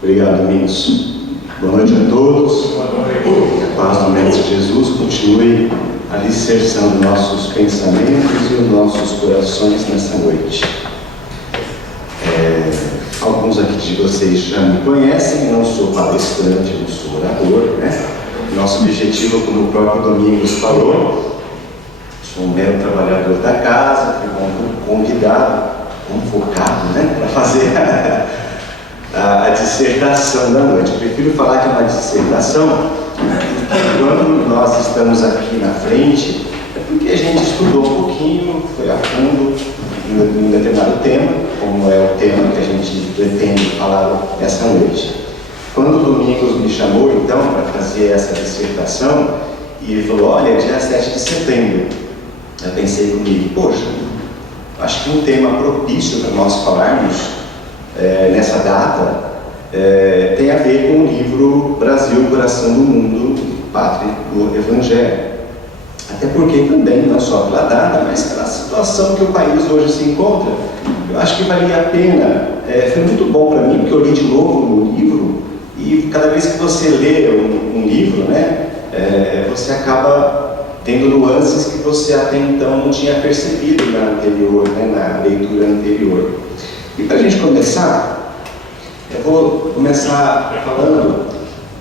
Obrigado, amigos. Boa noite a todos. Que a paz do Mestre Jesus continue alicerçando nossos pensamentos e os nossos corações nessa noite. Alguns aqui de vocês já me conhecem, não sou palestrante, não sou orador, né? Nosso objetivo, como o próprio Domingos falou, sou um mero trabalhador da casa, fui convidado, convocado, né, para fazer a dissertação da noite. Eu prefiro falar que é uma dissertação, quando nós estamos aqui na frente, é porque a gente estudou um pouquinho, foi a fundo em um determinado tema, como é o tema que a gente pretende falar essa noite. Quando o Domingos me chamou, então, para fazer essa dissertação, e ele falou, olha, dia 7 de setembro, eu pensei comigo, poxa, acho que um tema propício para nós falarmos nessa data tem a ver com o livro Brasil, Coração do Mundo, Pátria do Evangelho. Até porque também, não só pela data, mas pela situação que o país hoje se encontra, eu acho que valia a pena. Foi muito bom para mim, porque eu li de novo no livro, e cada vez que você lê um livro, né, você acaba tendo nuances que você até então não tinha percebido na anterior, né, na leitura anterior. E para a gente começar, eu vou começar falando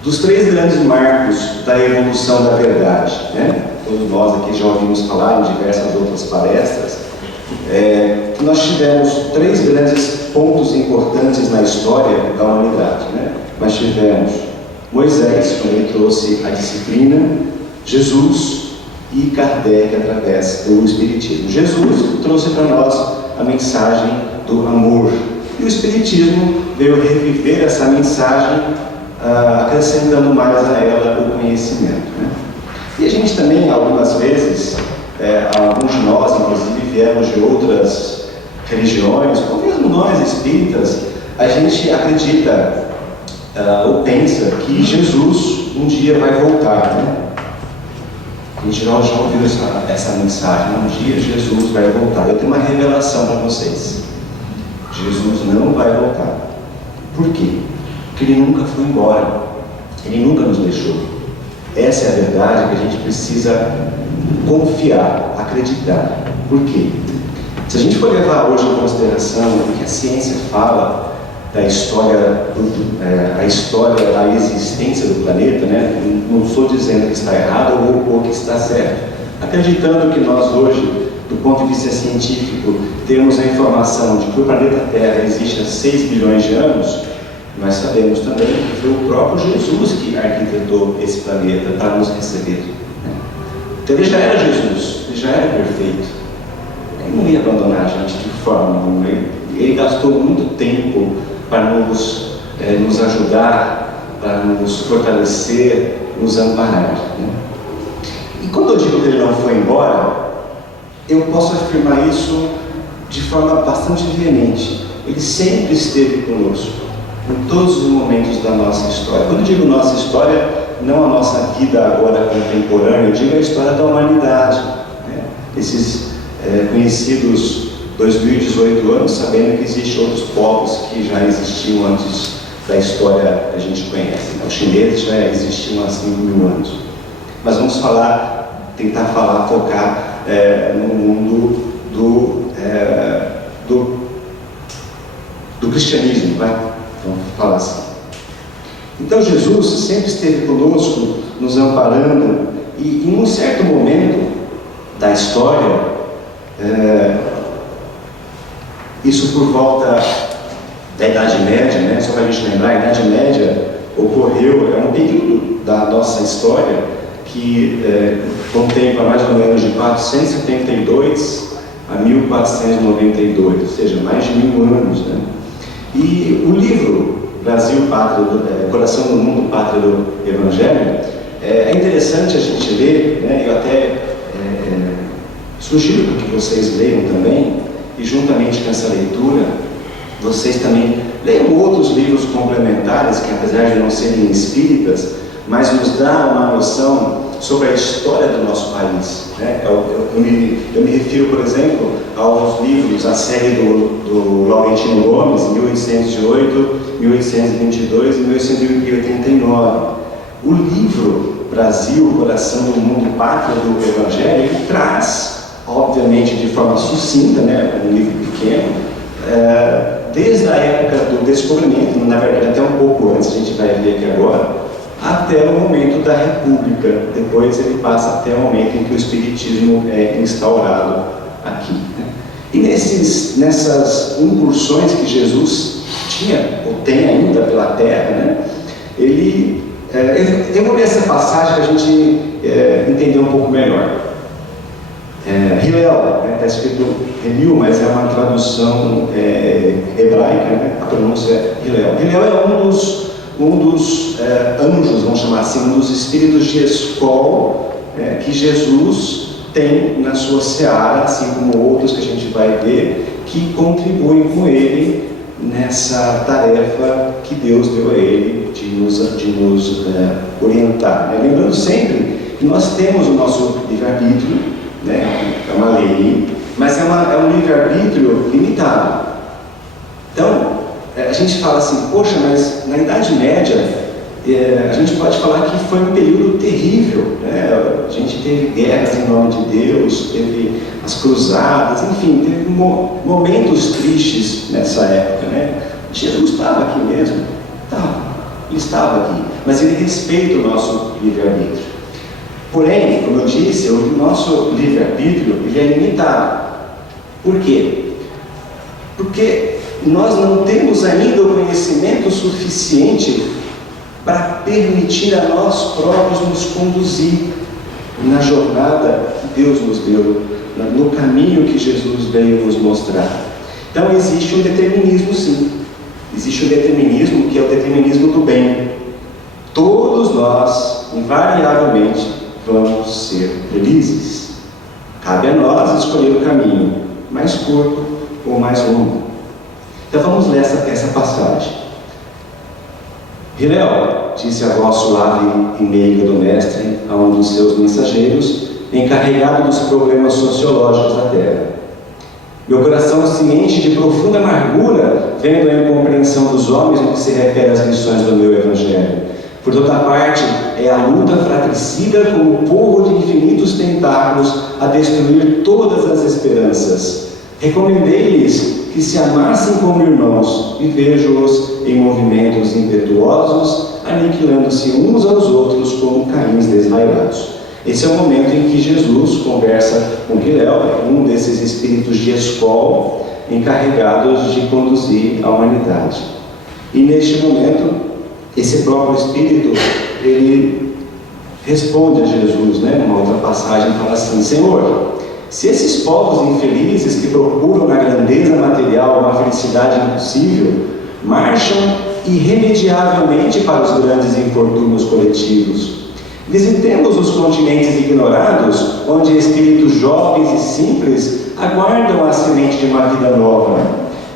dos 3 grandes marcos da evolução da verdade, né? Todos nós aqui já ouvimos falar em diversas outras palestras. Nós tivemos 3 grandes pontos importantes na história da humanidade, né? Nós tivemos Moisés, quando ele trouxe a disciplina, Jesus e Kardec através do Espiritismo. Jesus trouxe para nós a mensagem do amor, e o Espiritismo veio reviver essa mensagem, acrescentando mais a ela o conhecimento, né? E a gente também, algumas vezes, alguns de nós, inclusive, viemos de outras religiões, ou mesmo nós espíritas, a gente acredita ou pensa que Jesus um dia vai voltar, né? A gente já ouviu essa mensagem, um dia Jesus vai voltar. Eu tenho uma revelação para vocês: Jesus não vai voltar. Por quê? Porque Ele nunca foi embora, Ele nunca nos deixou. Essa é a verdade que a gente precisa confiar, acreditar. Por quê? Se a gente for levar hoje em consideração o que a ciência fala da história, a história da existência do planeta, né? Não estou dizendo que está errado ou que está certo. Acreditando que nós hoje, do ponto de vista científico, temos a informação de que o planeta Terra existe há 6 bilhões de anos, nós sabemos também que foi o próprio Jesus que arquitetou esse planeta para nos receber. Então ele já era Jesus, ele já era perfeito. Ele não ia abandonar a gente de forma nenhuma. Ele gastou muito tempo para nos ajudar, para nos fortalecer, nos amparar, né? E quando eu digo que ele não foi embora, eu posso afirmar isso de forma bastante veemente. Ele sempre esteve conosco, em todos os momentos da nossa história. Quando eu digo nossa história, não a nossa vida agora contemporânea, eu digo a história da humanidade, né? Esses conhecidos 2018 anos, sabendo que existem outros povos que já existiam antes da história que a gente conhece. Os chineses já existiam há 5.000 anos. Mas vamos tentar focar no mundo do cristianismo, vai? Vamos falar assim. Então Jesus sempre esteve conosco, nos amparando, e em um certo momento da história, isso por volta da Idade Média, né? Só para a gente lembrar, a Idade Média ocorreu, é um período da nossa história que contempla mais ou menos de 472 a 1492, ou seja, mais de 1000 anos, né? E o livro Brasil, Coração do Mundo, Pátria do Evangelho, é interessante a gente ler, né? Eu até sugiro que vocês leiam também, e juntamente com essa leitura, vocês também leiam outros livros complementares, que apesar de não serem espíritas, mas nos dá uma noção sobre a história do nosso país, né? Eu me refiro, por exemplo, aos livros, a série do Laurentino Gomes, 1808 1822 e 1889. O livro Brasil, Coração do Mundo, Pátria do Evangelho, ele traz, obviamente de forma sucinta, né, um livro pequeno, desde a época do descobrimento, na verdade até um pouco antes, a gente vai ver aqui agora, até o momento da República. Depois ele passa até o momento em que o Espiritismo é instaurado aqui, né? E nessas incursões que Jesus tinha, ou tem ainda pela Terra, né, eu vou ler essa passagem para a gente entender um pouco melhor. Hillel, está escrito Hillel, mas é uma tradução hebraica, né? A pronúncia é Hillel. Hillel é um dos anjos, vamos chamar assim, um dos espíritos de escola que Jesus tem na sua seara, assim como outros que a gente vai ver, que contribuem com ele nessa tarefa que Deus deu a ele de nos orientar. Lembrando sempre que nós temos o nosso livre-arbítrio, né? É uma lei, mas é um livre-arbítrio limitado. Então, a gente fala assim, poxa, mas na Idade Média, a gente pode falar que foi um período terrível, né? A gente teve guerras em nome de Deus, teve as cruzadas, enfim, teve momentos tristes nessa época, né? Jesus estava aqui mesmo? Ele estava aqui, mas ele respeita o nosso livre-arbítrio. Porém, como eu disse, o nosso livre-arbítrio ele é limitado. Por quê? Porque nós não temos ainda o conhecimento suficiente para permitir a nós próprios nos conduzir na jornada que Deus nos deu, no caminho que Jesus veio nos mostrar. Então existe um determinismo, sim. Existe um determinismo que é o determinismo do bem. Todos nós, invariavelmente, vamos ser felizes. Cabe a nós escolher o caminho mais curto ou mais longo. Então vamos ler essa passagem. Hillel, disse a voz suave e meiga do mestre a um dos seus mensageiros, encarregado dos problemas sociológicos da terra. Meu coração se enche de profunda amargura vendo a incompreensão dos homens no que se refere às lições do meu Evangelho. Por toda parte, é a luta fratricida como povo de infinitos tentáculos a destruir todas as esperanças. Recomendei-lhes que se amassem como irmãos e vejo-os em movimentos impetuosos, aniquilando-se uns aos outros como cães desvairados. Esse é o momento em que Jesus conversa com Hillel, um desses espíritos de escola encarregados de conduzir a humanidade. E neste momento, esse próprio espírito, ele responde a Jesus, né? Numa outra passagem fala assim: Senhor, se esses povos infelizes que procuram na grandeza material uma felicidade impossível, marcham irremediavelmente para os grandes infortúnios coletivos, visitemos os continentes ignorados, onde espíritos jovens e simples aguardam a semente de uma vida nova.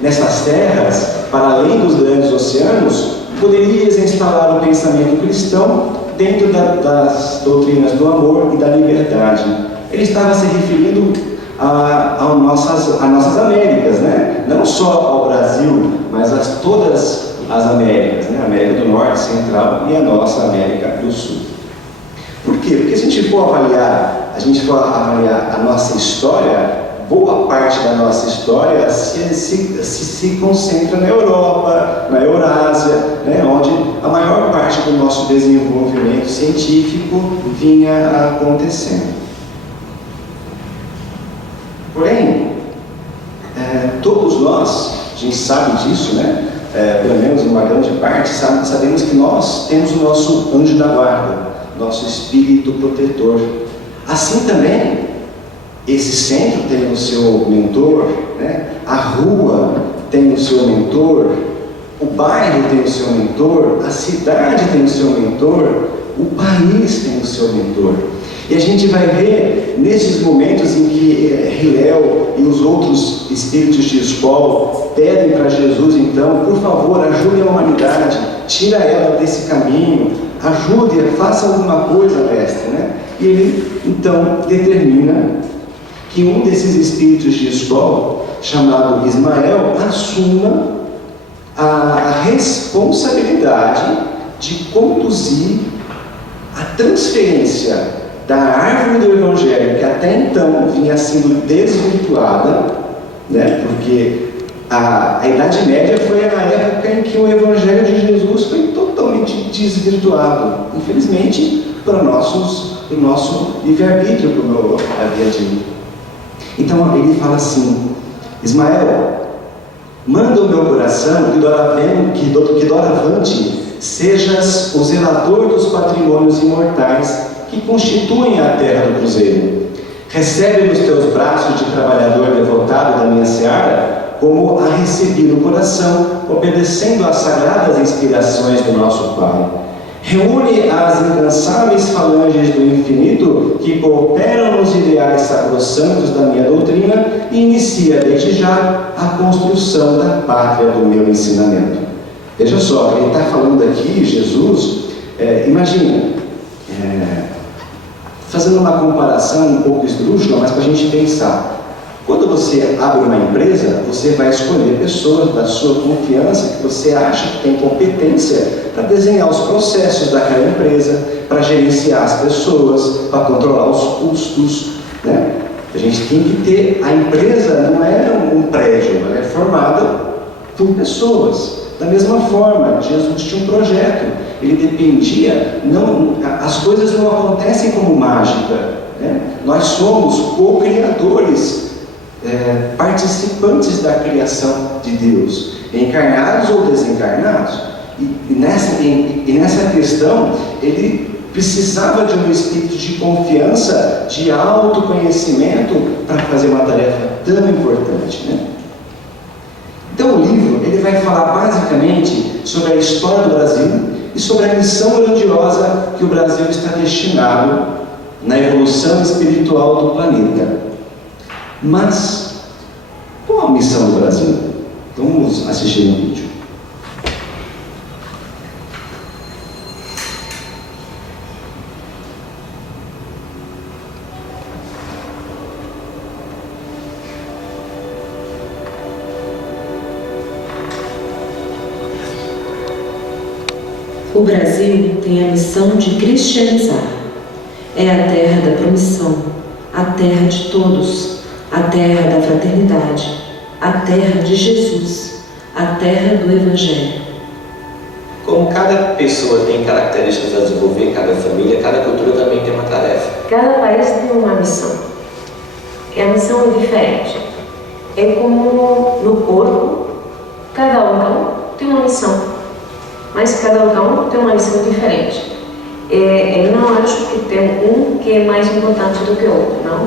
Nessas terras, para além dos grandes oceanos, poderias instalar o pensamento cristão dentro das doutrinas do amor e da liberdade. Ele estava se referindo a nossas Américas, né? Não só ao Brasil, mas a todas as Américas, né? A América do Norte, Central e a nossa América do Sul. Por quê? Porque se a gente for avaliar a nossa história, boa parte da nossa história se concentra na Europa, na Eurásia, né? Onde a maior parte do nosso desenvolvimento científico vinha acontecendo. Porém, todos nós, a gente sabe disso, né? Pelo menos uma grande parte, sabemos que nós temos o nosso anjo da guarda, nosso espírito protetor. Assim também, esse centro tem o seu mentor, né? A rua tem o seu mentor, o bairro tem o seu mentor, a cidade tem o seu mentor, o país tem o seu mentor. E a gente vai ver, nesses momentos em que Hillel e os outros espíritos de escola pedem para Jesus, então, por favor, ajude a humanidade, tira ela desse caminho, ajude, faça alguma coisa, mestre, né? E ele, então, determina que um desses espíritos de escola, chamado Ismael, assuma a responsabilidade de conduzir a transferência da árvore do Evangelho, que até então vinha sendo desvirtuada, né? Porque a Idade Média foi a época em que o Evangelho de Jesus foi totalmente desvirtuado, infelizmente, para o nosso livre-arbítrio, como eu havia dito. Então ele fala assim: Ismael, manda o meu coração que doravante sejas o zelador dos patrimônios imortais que constituem a terra do cruzeiro. Recebe nos teus braços de trabalhador devotado da minha seara, como a recebi no coração, obedecendo às sagradas inspirações do nosso Pai. Reúne as incansáveis falanges do infinito que cooperam nos ideais sacrossantos da minha doutrina e inicia desde já a construção da pátria do meu ensinamento. Veja só, ele está falando aqui, Jesus, imagina, fazendo uma comparação um pouco esdrúxula, mas para a gente pensar. Quando você abre uma empresa, você vai escolher pessoas da sua confiança, que você acha que tem competência para desenhar os processos daquela empresa, para gerenciar as pessoas, para controlar os custos, né? A gente tem que ter, a empresa não é um prédio, ela é formada por pessoas. Da mesma forma, Jesus tinha um projeto, ele dependia, as coisas não acontecem como mágica, né? Nós somos co-criadores, participantes da criação de Deus, encarnados ou desencarnados. E nessa questão, ele precisava de um espírito de confiança, de autoconhecimento, para fazer uma tarefa tão importante, né? Então o livro ele vai falar basicamente sobre a história do Brasil e sobre a missão grandiosa que o Brasil está destinado na evolução espiritual do planeta. Mas, qual a missão do Brasil? Vamos assistir um vídeo. O Brasil tem a missão de cristianizar. É a terra da promissão, a terra de todos, a terra da fraternidade, a terra de Jesus, a terra do Evangelho. Como cada pessoa tem características a desenvolver, cada família, cada cultura também tem uma tarefa. Cada país tem uma missão. E a missão é diferente. É como no corpo, cada órgão tem uma missão, mas cada órgão tem uma missão diferente. Eu não acho que tem um que é mais importante do que o outro, não.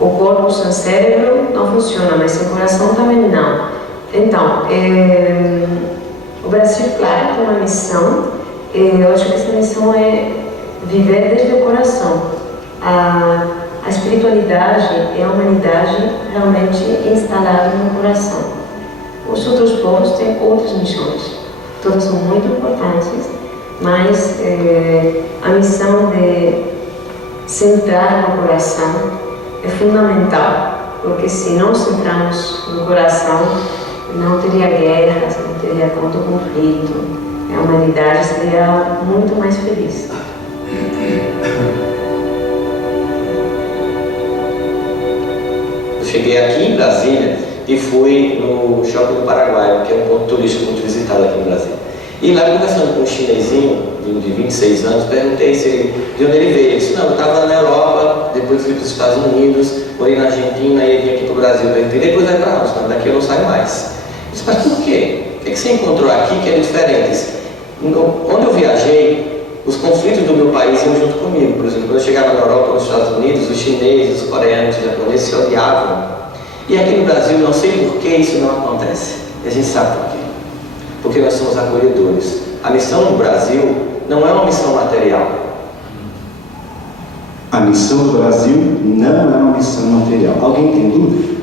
O corpo sem cérebro não funciona, mas sem coração também não. Então, o Brasil, claro, tem uma missão. Eu acho que essa missão é viver desde o coração. A espiritualidade e a humanidade realmente instaladas no coração. Os outros povos têm outras missões. Todas são muito importantes, mas a missão de centrar no coração é fundamental, porque se não centrarmos no coração, não teria guerras, não teria tanto conflito, a humanidade seria muito mais feliz. Eu cheguei aqui em Brasília e fui no Shopping do Paraguai, que é um ponto turístico muito visitado aqui no Brasil. E lá, conversando com um chinesinho de 26 anos, perguntei de onde ele veio. Ele disse: não, eu estava na Europa, depois fui para os Estados Unidos, morei na Argentina e vim aqui para o Brasil. Perguntei, depois vai para a Áustria, daqui eu não saio mais. Eu disse: mas por quê? O que você encontrou aqui que é diferente? Onde eu viajei, os conflitos do meu país iam junto comigo. Por exemplo, quando eu chegava na Europa ou nos Estados Unidos, os chineses, os coreanos, os japoneses se odiavam. E aqui no Brasil, não sei por que isso não acontece. E a gente sabe por quê. Porque nós somos acolhedores. A missão no Brasil não é uma missão material. A missão do Brasil não é uma missão material. Alguém tem dúvida?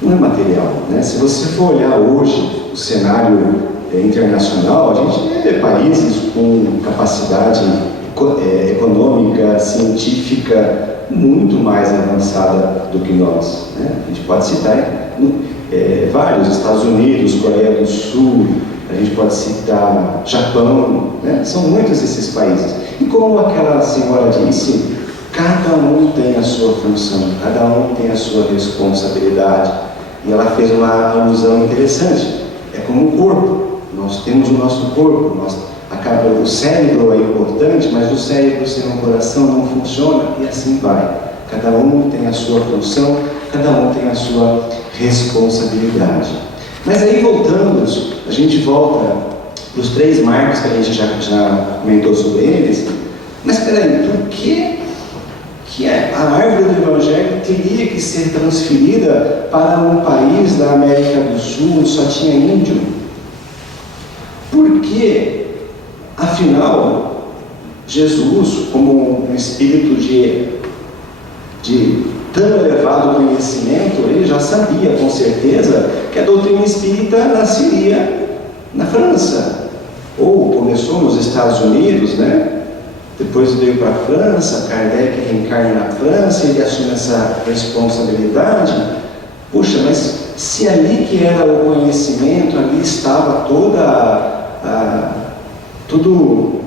Não é material, né? Se você for olhar hoje o cenário internacional, a gente vê países com capacidade econômica, científica muito mais avançada do que nós, né? A gente pode citar vários, Estados Unidos, Coreia do Sul, a gente pode citar Japão, né? São muitos esses países. E como aquela senhora disse, cada um tem a sua função, cada um tem a sua responsabilidade. E ela fez uma alusão interessante. É como um corpo. Nós temos o nosso corpo. O cérebro é importante, mas o cérebro sem um coração não funciona e assim vai. Cada um tem a sua função, cada um tem a sua responsabilidade. Mas aí voltamos, a gente volta para os 3 marcos que a gente já comentou sobre eles. Mas espera aí, por que a árvore do Evangelho teria que ser transferida para um país da América do Sul onde só tinha índio? Por que, afinal, Jesus, como um espírito de tão elevado conhecimento, ele já sabia com certeza que a doutrina espírita nasceria na França, ou começou nos Estados Unidos, né? Depois veio para a França, Kardec reencarna na França, ele assume essa responsabilidade. Puxa, mas se ali que era o conhecimento, ali estava todo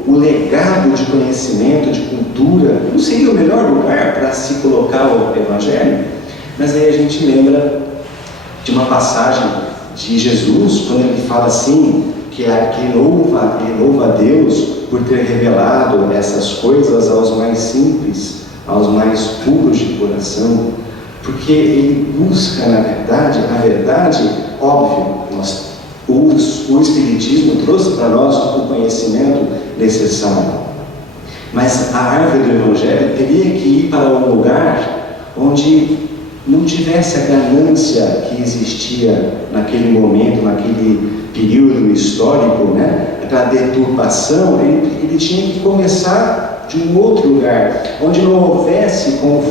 o legado de conhecimento, de cultura, não seria o melhor lugar para se colocar o Evangelho? Mas aí a gente lembra de uma passagem de Jesus, quando ele fala assim, que louva a Deus por ter revelado essas coisas aos mais simples, aos mais puros de coração, porque ele busca, na verdade, a verdade, óbvio, o Espiritismo trouxe para nós o conhecimento necessário, mas a árvore do Evangelho teria que ir para um lugar onde não tivesse a ganância que existia naquele momento, naquele período histórico, né? Aquela deturpação. Ele tinha que começar de um outro lugar, onde não houvesse, como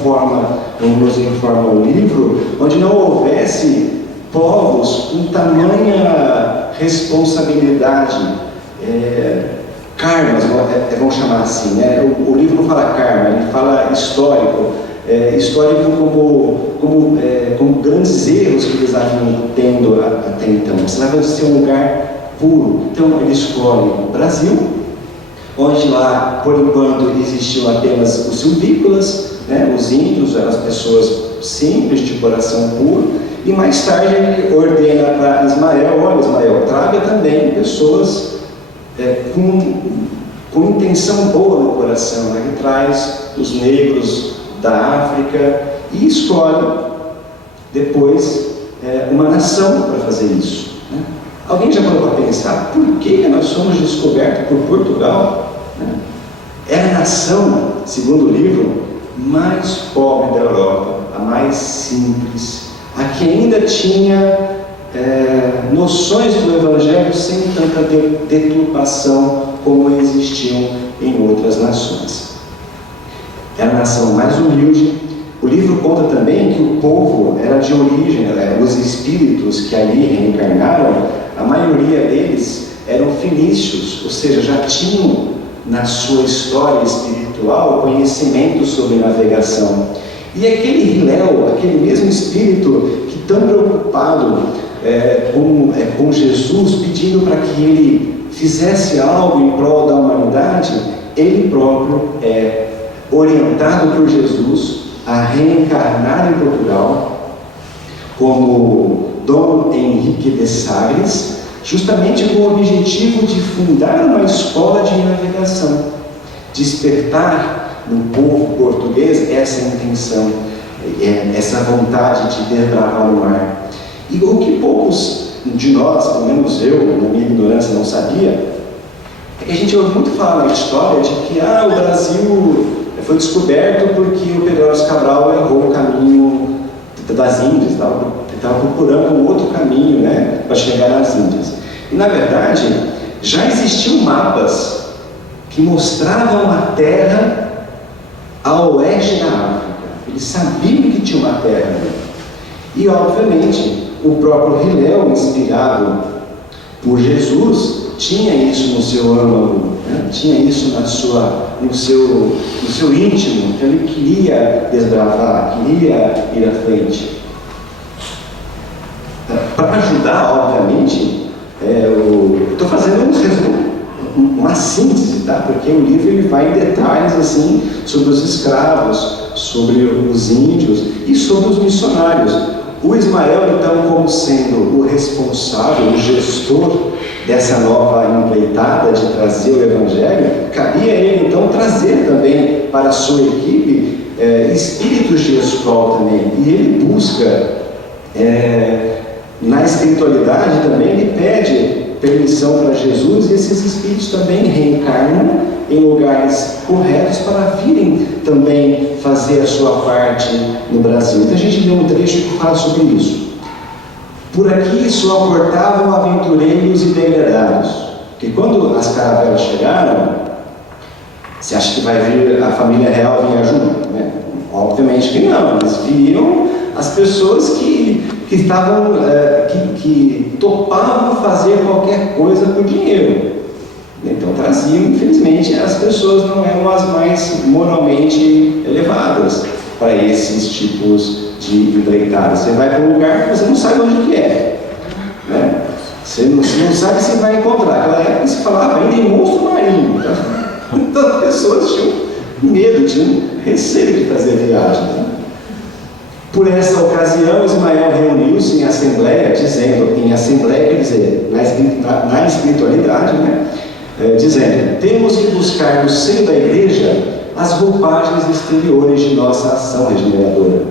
nos informa o livro, onde não houvesse povos com tamanha responsabilidade, karmas, vamos chamar assim, né? O livro não fala karma, ele fala histórico, como grandes erros que eles haviam tendo até então. Precisava de ser um lugar puro. Então ele escolhe o Brasil, onde lá, por enquanto, existiam apenas os silvícolas, né? Os índios, eram as pessoas simples, de coração puro, e mais tarde ele ordena para Ismael: olha, Ismael, traga também pessoas com intenção boa no coração. Ele traz os negros da África e escolhe depois uma nação para fazer isso, né? Alguém já parou para pensar por que nós somos descobertos por Portugal, né? É a nação, segundo o livro, mais pobre da Europa, a mais simples, a que ainda tinha noções do Evangelho sem tanta deturpação como existiam em outras nações. Era a nação mais humilde. O livro conta também que o povo era de origem, os espíritos que ali reencarnaram, a maioria deles eram fenícios, ou seja, já tinham na sua história espiritual conhecimento sobre navegação. E aquele Hilel, aquele mesmo espírito que tão preocupado com Jesus, pedindo para que ele fizesse algo em prol da humanidade, ele próprio orientado por Jesus a reencarnar em Portugal como Dom Henrique de Sagres, justamente com o objetivo de fundar uma escola de navegação, despertar no povo português essa intenção, essa vontade de desbravar o mar. E o que poucos de nós, pelo menos eu, na minha ignorância, não sabia, é que a gente ouve muito falar na história de que o Brasil foi descoberto porque o Pedro Álvares Cabral errou o caminho das Índias, estava procurando um outro caminho, né, para chegar nas Índias. E na verdade, já existiam mapas que mostravam a terra a oeste da África. Eles sabiam que tinha uma terra. E obviamente, o próprio Hilel, inspirado por Jesus, tinha isso no seu âmago, né? Tinha isso no seu íntimo. Então ele queria desbravar, queria ir à frente. ajudar, obviamente, estou fazendo uma síntese, tá? Porque o livro ele vai em detalhes assim, sobre os escravos, sobre os índios e sobre os missionários. O Ismael, então, como sendo o responsável, o gestor dessa nova empreitada de trazer o Evangelho, cabia a ele, então, trazer também para a sua equipe espíritos de escola também. E ele busca, na espiritualidade também, ele pede permissão para Jesus, e esses espíritos também reencarnam em lugares corretos para virem também fazer a sua parte no Brasil. Então a gente lê um trecho que fala sobre isso. Por aqui só aportavam aventureiros e degradados, que quando as caravelas chegaram, você acha que vai vir a família real vir junto, né? Obviamente que não, eles viram as pessoas que estavam, que topavam fazer qualquer coisa por dinheiro. Então traziam, infelizmente, as pessoas não eram as mais moralmente elevadas para esses tipos de empreitadas. Você vai para um lugar que você não sabe onde que é, né? Você não sabe se vai encontrar. Naquela época se falava ainda em monstro marinho, tá? Então as pessoas tinham medo, tinham receio de fazer viagem, né? Por essa ocasião, Ismael reuniu-se em assembleia, dizendo, em assembleia quer dizer, na espiritualidade, né? Dizendo, temos que buscar no seio da igreja as roupagens exteriores de nossa ação regeneradora.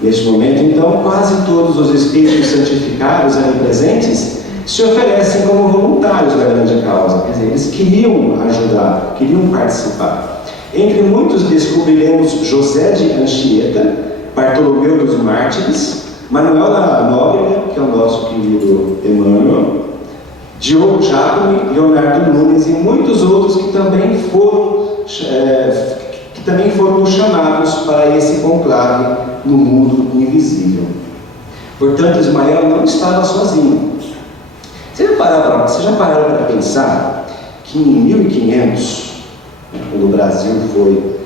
Neste momento, então, quase todos os espíritos santificados ali presentes se oferecem como voluntários da grande causa. Quer dizer, eles queriam ajudar, queriam participar. Entre muitos descobriremos José de Anchieta, Bartolomeu dos Mártires, Manuel da Nóbrega, que é o nosso querido Emmanuel, Diogo Giacomo, Leonardo Nunes e muitos outros que também foram chamados para esse conclave no mundo invisível. Portanto, Ismael não estava sozinho. Você já pararam para pensar que em 1500, quando o Brasil foi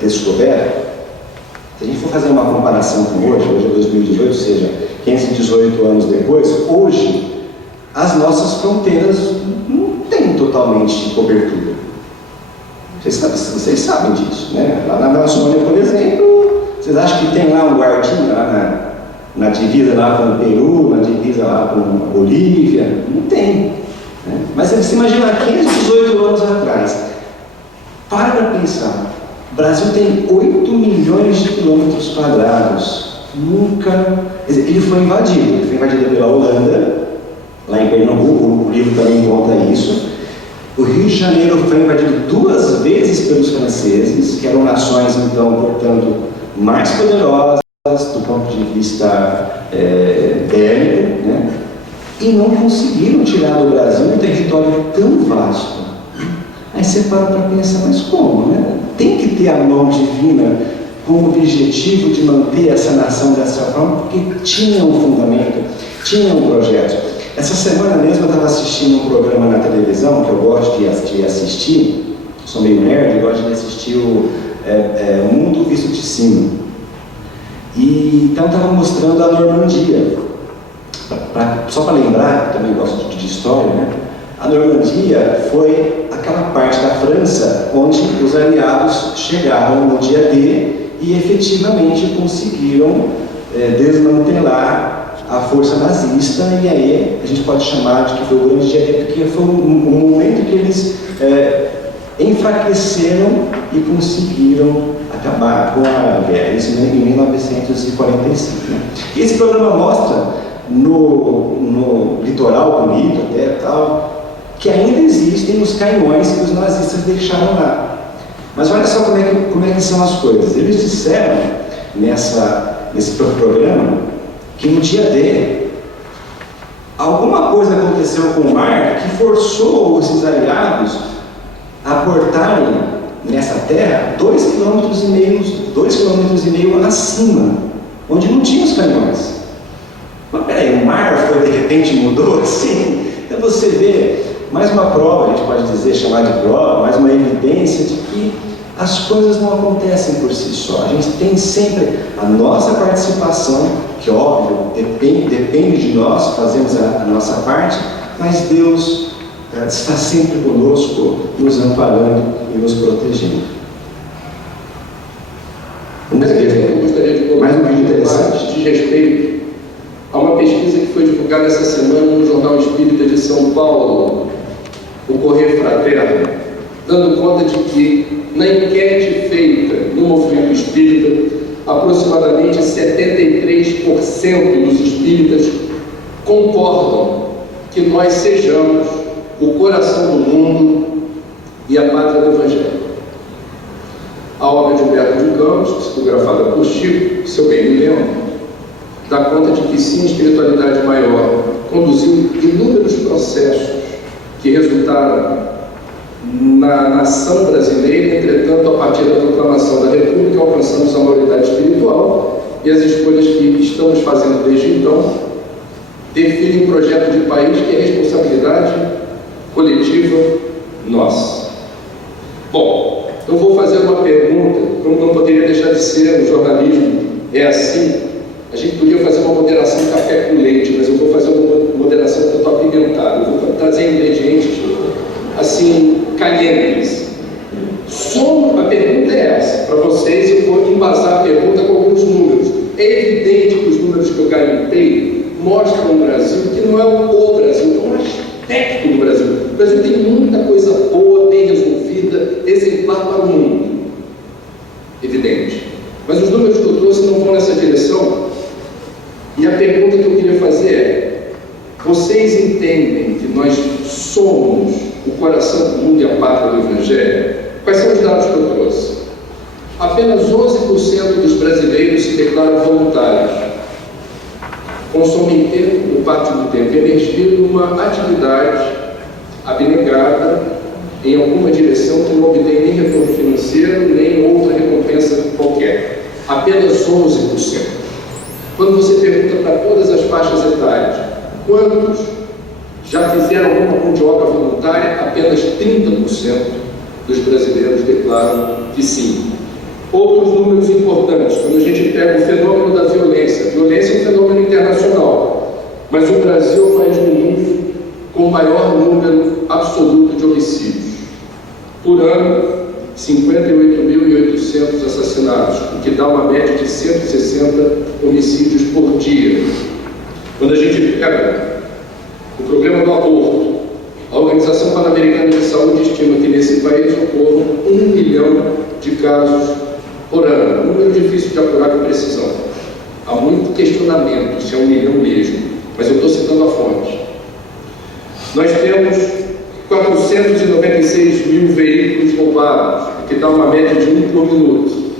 descoberto, se a gente for fazer uma comparação com hoje é 2018, ou seja, 518 anos depois, hoje as nossas fronteiras não têm totalmente cobertura. Vocês sabem disso, né? Lá na Amazônia, por exemplo, vocês acham que tem lá um guardinha lá na divisa lá com o Peru, na divisa lá com a Bolívia? Não tem, né? Mas você imagina 518 anos atrás, para pensar, o Brasil tem 8 milhões de quilômetros quadrados. Ele foi invadido pela Holanda, lá em Pernambuco, o livro também conta isso. O Rio de Janeiro foi invadido 2 vezes pelos franceses, que eram nações, então, portanto, mais poderosas do ponto de vista bélico, né? E não conseguiram tirar do Brasil um território tão vasto. Aí você para pensar, mas como, né? Tem que ter a mão divina com o objetivo de manter essa nação dessa forma, porque tinha um fundamento, tinha um projeto. Essa semana mesmo eu estava assistindo um programa na televisão que eu gosto de assistir, sou meio nerd, gosto de assistir o Mundo Visto de Cima. E então estava mostrando a Normandia. Só para lembrar, também gosto de história, né? A Normandia foi aquela parte da França onde os aliados chegaram no dia D e efetivamente conseguiram desmantelar a força nazista, e aí a gente pode chamar de que foi o grande dia D, porque foi um momento que eles enfraqueceram e conseguiram acabar com a guerra, isso em 1945. Né? E esse programa mostra no litoral bonito até tal, que ainda existem os canhões que os nazistas deixaram lá. Mas olha só como é que são as coisas. Eles disseram nesse programa que no dia D alguma coisa aconteceu com o mar que forçou esses aliados a portarem nessa terra 2,5 km acima, onde não tinha os canhões. Mas peraí, o mar foi de repente mudou assim? Então você vê mais uma prova, a gente pode dizer, chamar de prova, mais uma evidência de que as coisas não acontecem por si só. A gente tem sempre a nossa participação, que óbvio, depende de nós, fazemos a nossa parte, mas Deus está sempre conosco, nos amparando e nos protegendo. Mas eu gostaria de colocar mais um vídeo interessante. De respeito a uma pesquisa que foi divulgada essa semana no Jornal Espírita de São Paulo, o Correio Fraterno, dando conta de que, na enquete feita no movimento espírita, aproximadamente 73% dos espíritas concordam que nós sejamos o coração do mundo e a pátria do Evangelho. A obra de Humberto de Campos, psicografada por Chico, se eu bem me lembro, dá conta de que sim, a espiritualidade maior conduziu inúmeros processos que resultaram na nação brasileira. Entretanto, a partir da proclamação da República, alcançamos a maioridade espiritual e as escolhas que estamos fazendo desde então definem um projeto de país que é responsabilidade coletiva nossa. Bom, eu vou fazer uma pergunta, como não poderia deixar de ser, o jornalismo é assim. A gente podia fazer uma moderação de café com leite, mas eu vou fazer uma moderação que eu estou apimentado. Eu vou trazer ingredientes assim, calientes. A pergunta é essa, para vocês. Eu vou embasar a pergunta com alguns números. É evidente que os números que eu garimpei mostram o Brasil, que não é o Brasil, é um aspecto do Brasil. O Brasil tem muita coisa boa, bem resolvida, exemplar para o mundo. Evidente. Mas os números que eu trouxe não vão nessa direção. E a pergunta que eu queria fazer é: vocês entendem que nós somos o coração do mundo e a pátria do Evangelho? Quais são os dados que eu trouxe? Apenas 11% dos brasileiros se declaram voluntários. Consomem tempo, parte do tempo emergido numa atividade abnegada em alguma direção que não obtém nem retorno financeiro, nem outra recompensa qualquer. Apenas 11%. Quando você pergunta para todas as faixas etárias, quantos já fizeram alguma mão-de-obra voluntária, apenas 30% dos brasileiros declaram que sim. Outros números importantes, quando a gente pega o fenômeno da violência. A violência é um fenômeno internacional, mas o Brasil é o país do mundo com o maior número absoluto de homicídios. Por ano, 58.800 assassinatos, o que dá uma média de 160 homicídios por dia. Quando a gente pega o problema do aborto, a Organização Pan-Americana de Saúde estima que nesse país ocorram 1 milhão de casos por ano. Número difícil de apurar com precisão. Há muito questionamento se é 1 milhão mesmo, mas eu estou citando a fonte. Nós temos 496 mil veículos roubados, o que dá uma média de 1 por minuto.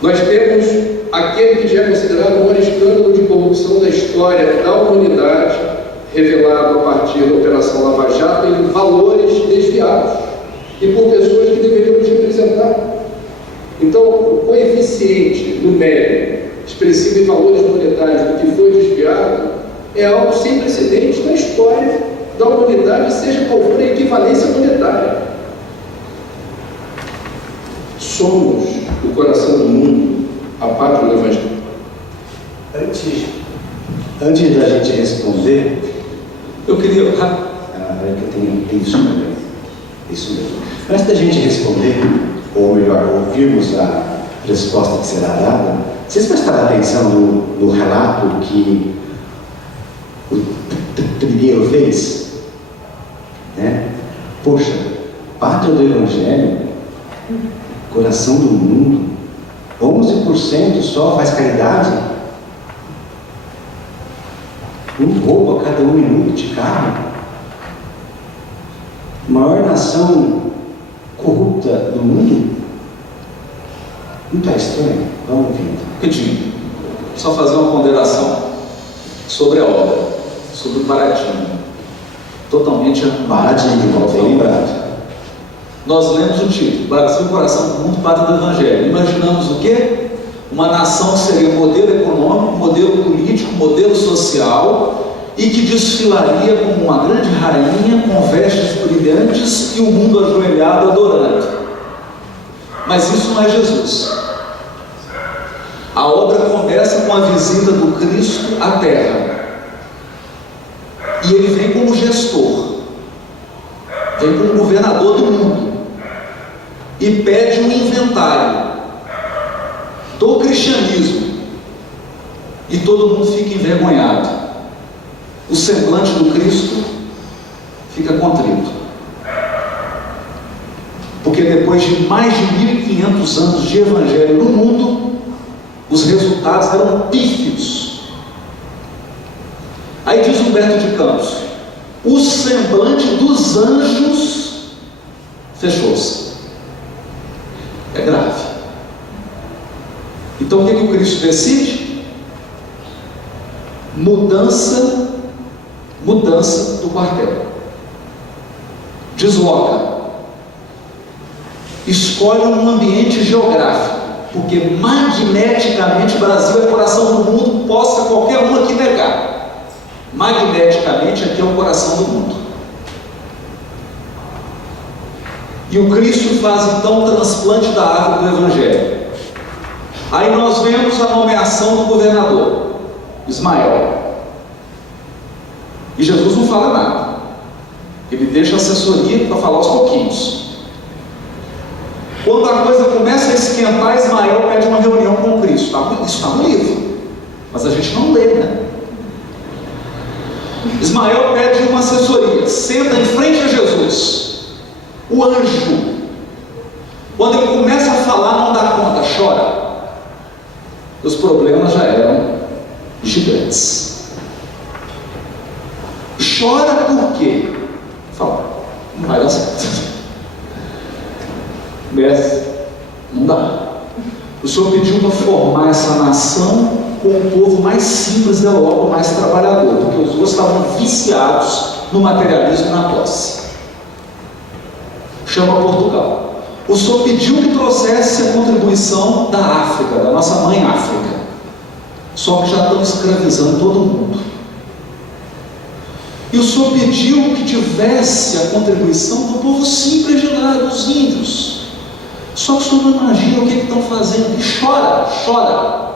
Nós temos aquele que já é considerado o maior escândalo de corrupção da história da humanidade, revelado a partir da Operação Lava Jato, em valores desviados e por pessoas que deveriam nos representar. Então, o coeficiente numérico expressivo em valores monetários do que foi desviado é algo sem precedentes na história da humanidade, seja qual for a equivalência monetária. Somos o coração do mundo, a pátria do Evangelho. Antes da gente responder, Eu queria... Isso mesmo. Antes da gente responder, ou melhor, ouvirmos a resposta que será dada, vocês prestaram atenção no relato que o Trigueiro fez? Né? Poxa, pátria do Evangelho, coração do mundo, 11% só faz caridade, um roubo a cada 1 minuto de carro, maior nação corrupta do mundo. Não está estranho? Vamos ouvir. Rapidinho, só fazer uma ponderação sobre a obra, sobre o paradigma, totalmente Paradigma, bem lembrado. Nós lemos o título, Brasil, coração do mundo, pátria do Evangelho. Imaginamos o quê? Uma nação que seria modelo econômico, modelo político, modelo social, e que desfilaria como uma grande rainha com vestes brilhantes e o mundo ajoelhado adorando. Mas isso não é Jesus. A obra começa com a visita do Cristo à Terra. E ele vem como gestor, vem como governador do mundo e pede um inventário do cristianismo. E todo mundo fica envergonhado. O semblante do Cristo fica contrito. Porque depois de mais de 1500 anos de evangelho no mundo, os resultados eram pífios. Aí diz Humberto de Campos: o semblante dos anjos fechou-se. É grave. Então o que o Cristo decide? Mudança do quartel. Desloca. Escolhe um ambiente geográfico, porque magneticamente o Brasil é coração do mundo, possa qualquer um aqui negar. Magneticamente aqui é o coração do mundo. E o Cristo faz então o transplante da árvore do Evangelho. Aí nós vemos a nomeação do governador Ismael. E Jesus não fala nada. Ele deixa a assessoria para falar aos pouquinhos. Quando a coisa começa a esquentar, Ismael pede uma reunião com o Cristo. Isso está no livro, mas a gente não lê, né? Ismael pede uma assessoria, senta em frente a Jesus. O anjo, quando ele começa a falar, não dá conta, chora. Os problemas já eram gigantes. Chora por quê? Fala, não vai dar certo. Mestre, não dá. O Senhor pediu para formar essa nação com o povo mais simples da Europa, mais trabalhador, porque os outros estavam viciados no materialismo e na posse. Chama Portugal. O Senhor pediu que trouxesse a contribuição da África, da nossa mãe África. Só que já estão escravizando todo mundo. E o Senhor pediu que tivesse a contribuição do povo simples de lá, dos índios. Só que o Senhor não imagina o que estão fazendo. E chora.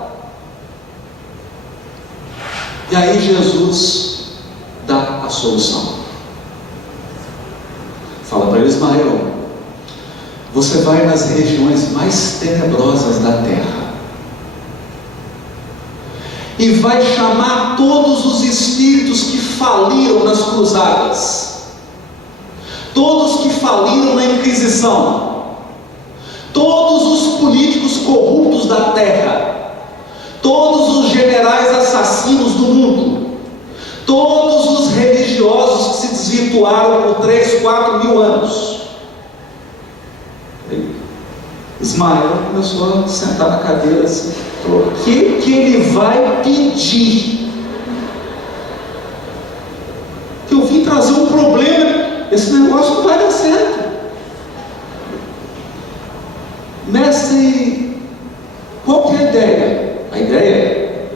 E aí Jesus dá a solução. Fala para ele: Ismael, você vai nas regiões mais tenebrosas da terra e vai chamar todos os espíritos que faliram nas cruzadas, todos que faliram na Inquisição, todos os políticos corruptos da terra, todos os generais assassinos do mundo, todos os religiosos que se desvirtuaram por 3, 4 mil anos. Ismael começou a sentar na cadeira assim, falou: o que ele vai pedir? Que eu vim trazer um problema, esse negócio não vai dar certo. Mestre, qual que é a ideia? A ideia é: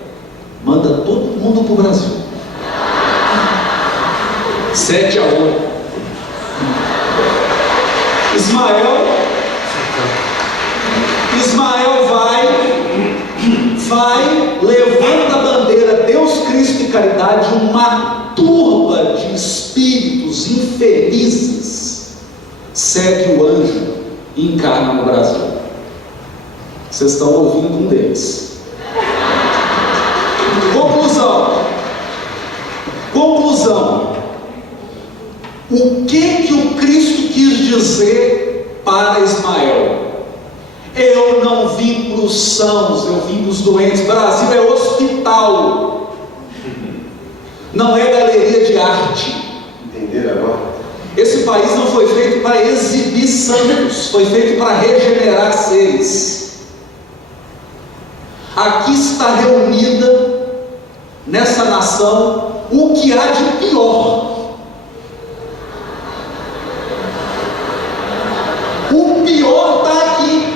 manda todo mundo para o Brasil. 7-1. Ismael vai, levanta a bandeira Deus, Cristo e caridade. Uma turba de espíritos infelizes segue o anjo e encarna no Brasil. Vocês estão ouvindo um deles. Conclusão. O que o Cristo quis dizer para Ismael? Eu não vim para os sãos, eu vim para os doentes. Brasil é hospital, não é galeria de arte. Entenderam agora? Esse país não foi feito para exibir santos, foi feito para regenerar seres. Aqui está reunida, nessa nação, o que há de pior. O pior está aqui.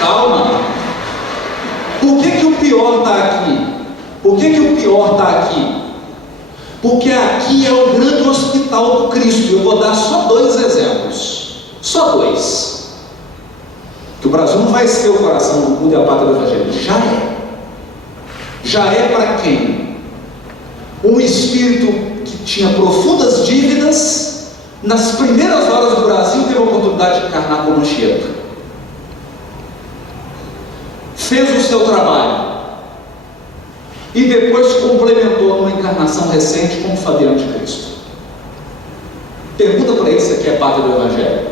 Calma. Por que o pior está aqui? Por que o pior Porque aqui é o grande hospital do Cristo. Eu vou dar só 2 exemplos. Só 2. Que o Brasil não vai ser o coração do mundo e a pátria do Evangelho. Já é. Já é para quem? Um espírito que tinha profundas dívidas, nas primeiras horas do Brasil teve a oportunidade de encarnar como Anchieta. Fez o seu trabalho e depois complementou numa encarnação recente como Fabiano de Cristo. Pergunta para ele se aqui é pátria do Evangelho.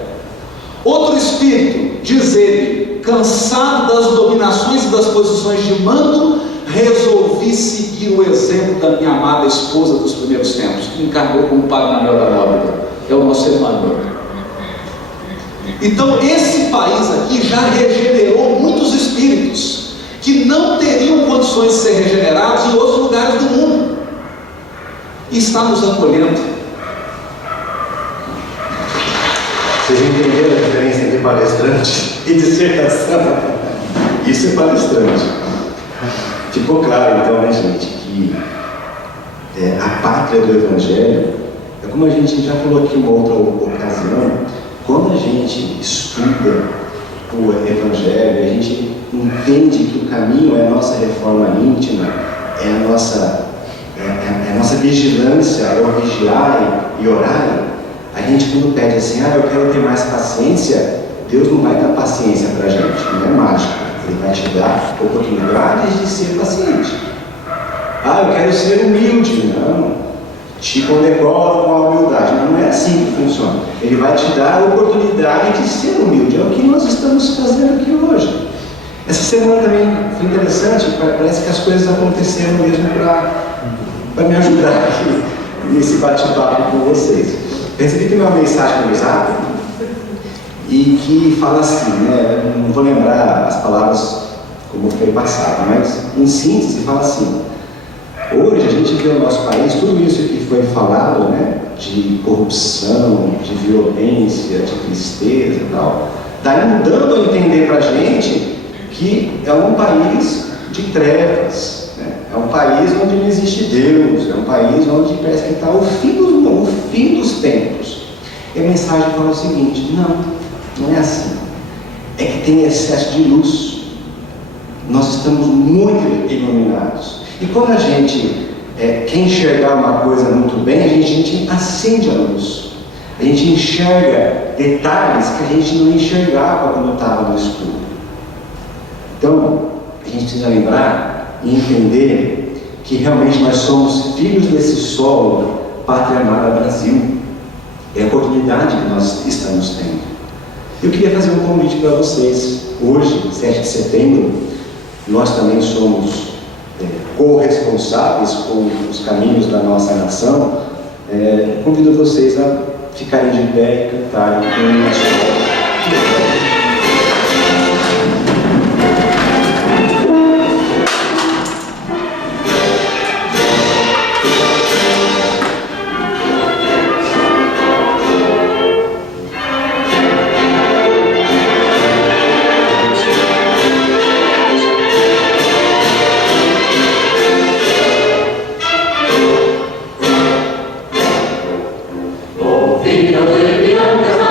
Outro espírito, diz ele, cansado das dominações e das posições de mando, resolvi seguir o exemplo da minha amada esposa dos primeiros tempos, que encarnou como Padre Manuel da Nóbrega. É o nosso Emmanuel. Então esse país aqui já regenerou muitos espíritos que não teriam condições de ser regenerados em outros lugares do mundo, e está nos acolhendo. Vocês entenderam a diferença entre palestrante e dissertação? Isso é palestrante. Ficou claro então, né, gente, que a pátria do Evangelho é como a gente já falou aqui em uma outra ocasião. Quando a gente estuda o Evangelho, a gente entende que o caminho é a nossa reforma íntima, é a nossa vigilância, é o vigiar e orar. A gente, quando pede assim, eu quero ter mais paciência, Deus não vai dar paciência para a gente, não é mágico. Ele vai te dar oportunidades de ser paciente. Eu quero ser humilde. Não, te condecoro com a humildade. Não é assim que funciona. Ele vai te dar a oportunidade de ser humilde. É o que nós estamos fazendo aqui hoje. Essa semana também foi interessante, parece que as coisas aconteceram mesmo para me ajudar aqui nesse bate-papo com vocês. Recebi também uma mensagem no WhatsApp e que fala assim, né? Não vou lembrar as palavras como foi passado, mas em síntese fala assim: hoje a gente vê no nosso país tudo isso que foi falado, né? De corrupção, de violência, de tristeza e tal, daí dando a entender para a gente que é um país de trevas, né? É um país onde não existe Deus, é um país onde parece que está o fim dos tempos. E a mensagem fala o seguinte: não é assim. É que tem excesso de luz. Nós estamos muito iluminados. E quando a gente quer enxergar uma coisa muito bem, a gente acende a luz. A gente enxerga detalhes que a gente não enxergava quando estava no escuro. Então, a gente precisa lembrar e entender que realmente nós somos filhos desse solo, pátria amada Brasil. É a oportunidade que nós estamos tendo. Eu queria fazer um convite para vocês. Hoje, 7 de setembro, nós também somos corresponsáveis com os caminhos da nossa nação. Convido vocês a ficarem de pé e cantarem em uma só. Filho de Deus, das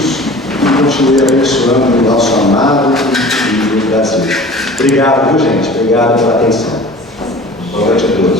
juntos e continue abençoando o nosso amado e o Brasil. Obrigado, viu, gente? Obrigado pela atenção. Boa noite a todos.